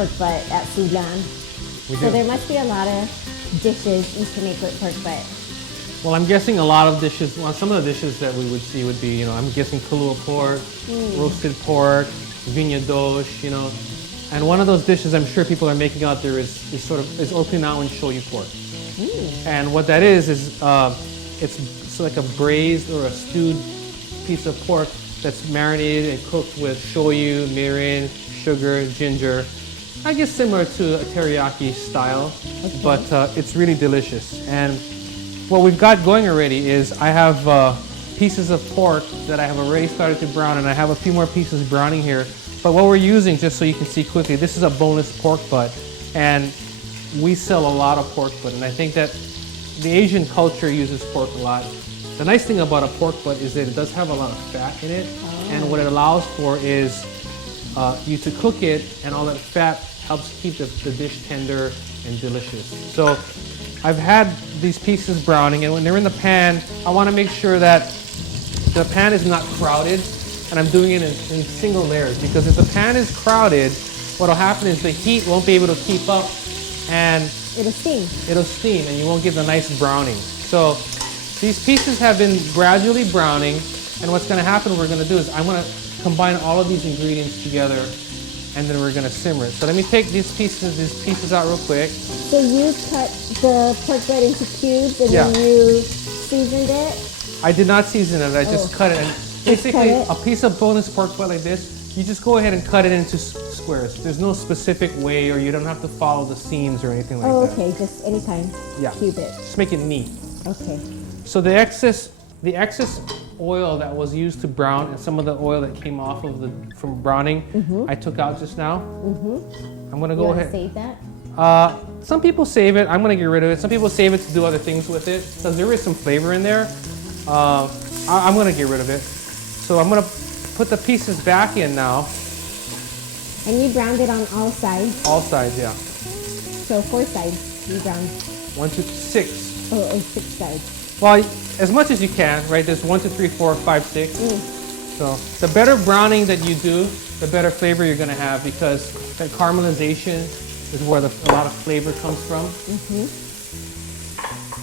pork butt at Foodland. So there must be a lot of dishes you can make with pork butt. Well, I'm guessing a lot of dishes, well, some of the dishes that we would see would be, you know, I'm guessing kalua pork, roasted pork, vinyadosh, you know. And one of those dishes I'm sure people are making out there is Okinawan Shoyu pork. And what that is it's like a braised or a stewed piece of pork that's marinated and cooked with shoyu, mirin, sugar, ginger. I guess similar to a teriyaki style, but it's really delicious. And what we've got going already is I have pieces of pork that I have already started to brown, and I have a few more pieces browning here. But what we're using, just so you can see quickly, this is a boneless pork butt, and we sell a lot of pork butt, and I think that the Asian culture uses pork a lot. The nice thing about a pork butt is that it does have a lot of fat in it, and what it allows for is you to cook it, and all that fat helps keep the dish tender and delicious. So I've had these pieces browning, and when they're in the pan, I want to make sure that the pan is not crowded, and I'm doing it in single layers, because if the pan is crowded, what'll happen is the heat won't be able to keep up, and it'll steam. It'll steam, and you won't get the nice browning. So these pieces have been gradually browning, and what's going to happen, we're going to do is I'm going to combine all of these ingredients together, and then we're going to simmer it. So let me take these pieces out real quick. So you cut the pork butt into cubes, and then you seasoned it? I did not season it, I just cut it. And basically, a piece of boneless pork butt like this, you just go ahead and cut it into squares. There's no specific way, or you don't have to follow the seams or anything like that. Oh, okay, just anytime. Yeah. Cube it. Just make it neat. Okay. So the excess oil that was used to brown, and some of the oil that came off of from browning, I took out just now. I'm gonna go ahead. Save that? Some people save it. I'm gonna get rid of it. Some people save it to do other things with it, because there is some flavor in there. I'm gonna get rid of it. So I'm gonna put the pieces back in now. And you browned it on all sides? All sides, yeah. So 4 sides you browned? 1, 2, 6. Oh, 6 sides. Well, as much as you can, right? There's 1, 2, 3, 4, 5, 6. So the better browning that you do, the better flavor you're gonna have, because that caramelization is where a lot of flavor comes from.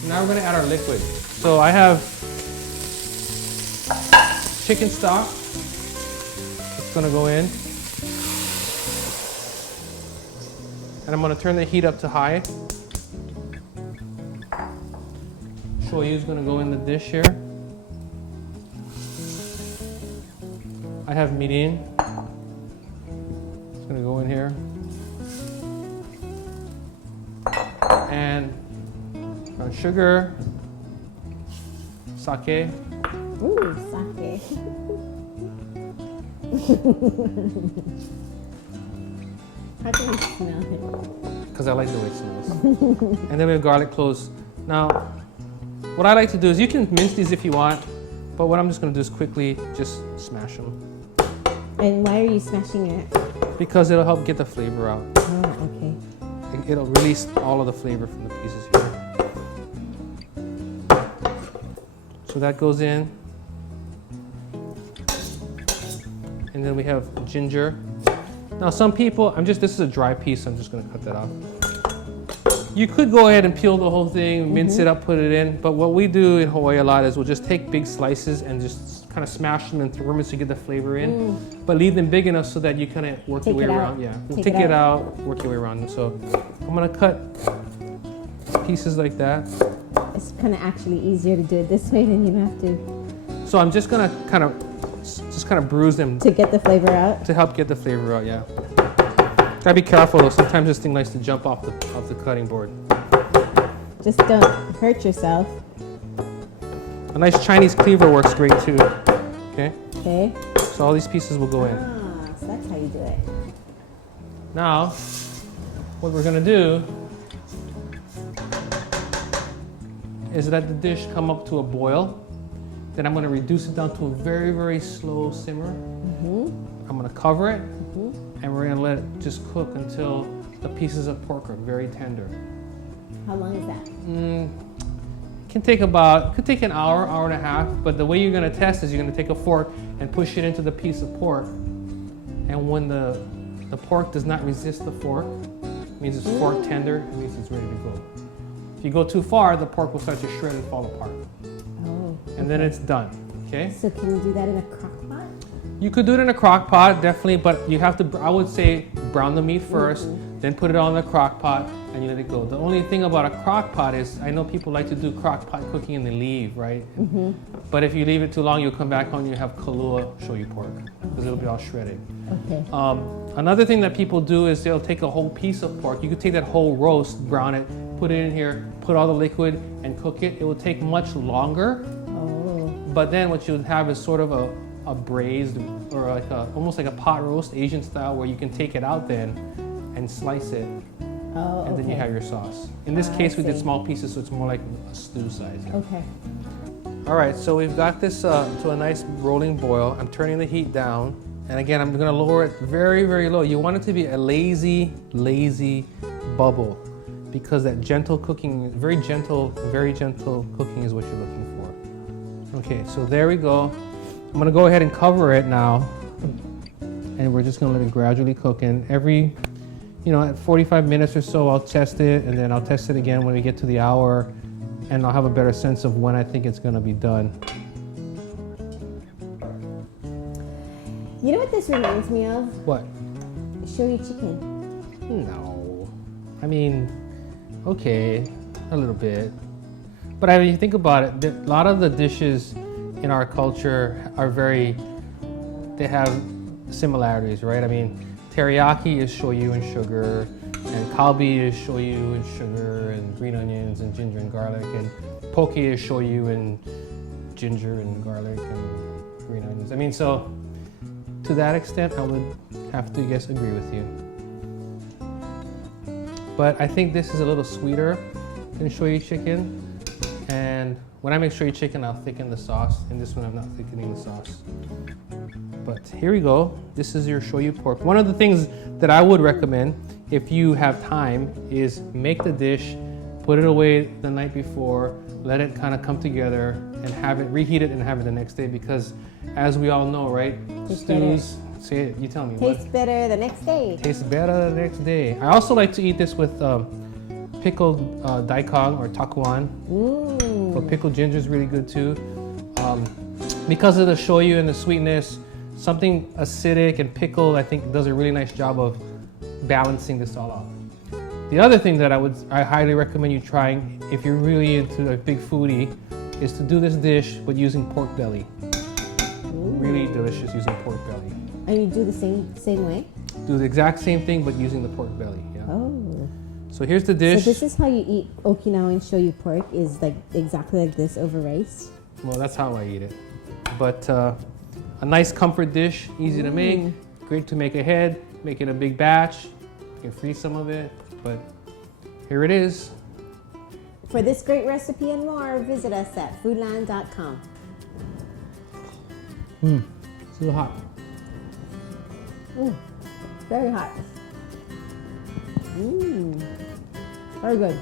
Now we're gonna add our liquid. So I have chicken stock. It's gonna go in. And I'm gonna turn the heat up to high. Shoyu is gonna go in the dish here. I have mirin. It's gonna go in here. And brown sugar, sake. Ooh, sake. How can you smell it? Because I like the way it smells. And then we have garlic cloves. Now, what I like to do is, you can mince these if you want, but what I'm just going to do is quickly just smash them. And why are you smashing it? Because it'll help get the flavor out. Oh, okay. It'll release all of the flavor from the pieces here. So that goes in. And then we have ginger. Now some people, this is a dry piece, so I'm just gonna cut that off. You could go ahead and peel the whole thing, mince it up, put it in, but what we do in Hawaii a lot is we'll just take big slices and just kind of smash them and throw them so you get the flavor in, but leave them big enough so that you kind of work your way around. Yeah, take it out, work your way around. So I'm gonna cut pieces like that. It's kind of actually easier to do it this way than you have to. So I'm just gonna kind of bruise them to get the flavor out. To help get the flavor out, yeah. Gotta be careful though. Sometimes this thing likes to jump off the cutting board. Just don't hurt yourself. A nice Chinese cleaver works great too. Okay. Okay. So all these pieces will go in. Ah, so that's how you do it. Now, what we're gonna do is let the dish come up to a boil. Then I'm gonna reduce it down to a very, very slow simmer. I'm gonna cover it, and we're gonna let it just cook until the pieces of pork are very tender. How long is that? Could take an hour, hour and a half, but the way you're gonna test is you're gonna take a fork and push it into the piece of pork, and when the the pork does not resist the fork. It means it's fork tender. It means it's ready to go. If you go too far, the pork will start to shred and fall apart. Oh. And then it's done, okay? So can you do that in a crock pot? You could do it in a crock pot, definitely, but you have to, I would say, brown the meat first, then put it all in the crock pot and you let it go. The only thing about a crock pot is, I know people like to do crock pot cooking and they leave, right? But if you leave it too long, you'll come back home and you have Kahlua shoyu pork because it'll be all shredded. Okay. Another thing that people do is they'll take a whole piece of pork. You could take that whole roast, brown it, put it in here, put all the liquid and cook it. It will take much longer. Oh. But then what you would have is sort of a braised or like almost like a pot roast, Asian style, where you can take it out then and slice it. Oh, And then you have your sauce. In this case, we did see. small pieces, so it's more like a stew size. Okay. All right, so we've got this to a nice rolling boil. I'm turning the heat down. And again, I'm gonna lower it very, very low. You want it to be a lazy, lazy bubble because that gentle cooking, very gentle cooking is what you're looking for. Okay, so there we go. I'm gonna go ahead and cover it now. And we're just gonna let it gradually cook in. Every, at 45 minutes or so, I'll test it, and then I'll test it again when we get to the hour, and I'll have a better sense of when I think it's gonna be done. You know what this reminds me of? What? Shoyu chicken. No. I mean, okay, a little bit. But I mean, you think about it, a lot of the dishes in our culture are they have similarities, right? I mean, teriyaki is shoyu and sugar, and kalbi is shoyu and sugar, and green onions and ginger and garlic, and poke is shoyu and ginger and garlic and green onions. I mean, so to that extent, I would have to, agree with you. But I think this is a little sweeter than shoyu chicken, and when I make shoyu chicken, I'll thicken the sauce. In this one, I'm not thickening the sauce. But here we go. This is your shoyu pork. One of the things that I would recommend, if you have time, is make the dish, put it away the night before, let it kind of come together, and have it, reheat it and have it the next day, because as we all know, right? Stews, say it, you tell me. Tastes better the next day. Tastes better the next day. I also like to eat this with pickled daikon or takuan. But pickled ginger is really good too. Because of the shoyu and the sweetness, something acidic and pickled, I think, does a really nice job of balancing this all out. The other thing that I highly recommend you trying, if you're really into a big foodie, is to do this dish but using pork belly. Really delicious using pork belly. And you do the same way? Do the exact same thing but using the pork belly. Yeah. Oh. So here's the dish. So this is how you eat Okinawan shoyu pork, is like exactly like this over rice? Well, that's how I eat it. But a nice comfort dish, easy to make, great to make ahead, make it a big batch. You can freeze some of it, but here it is. For this great recipe and more, visit us at foodland.com. Still hot. Very hot. Very good.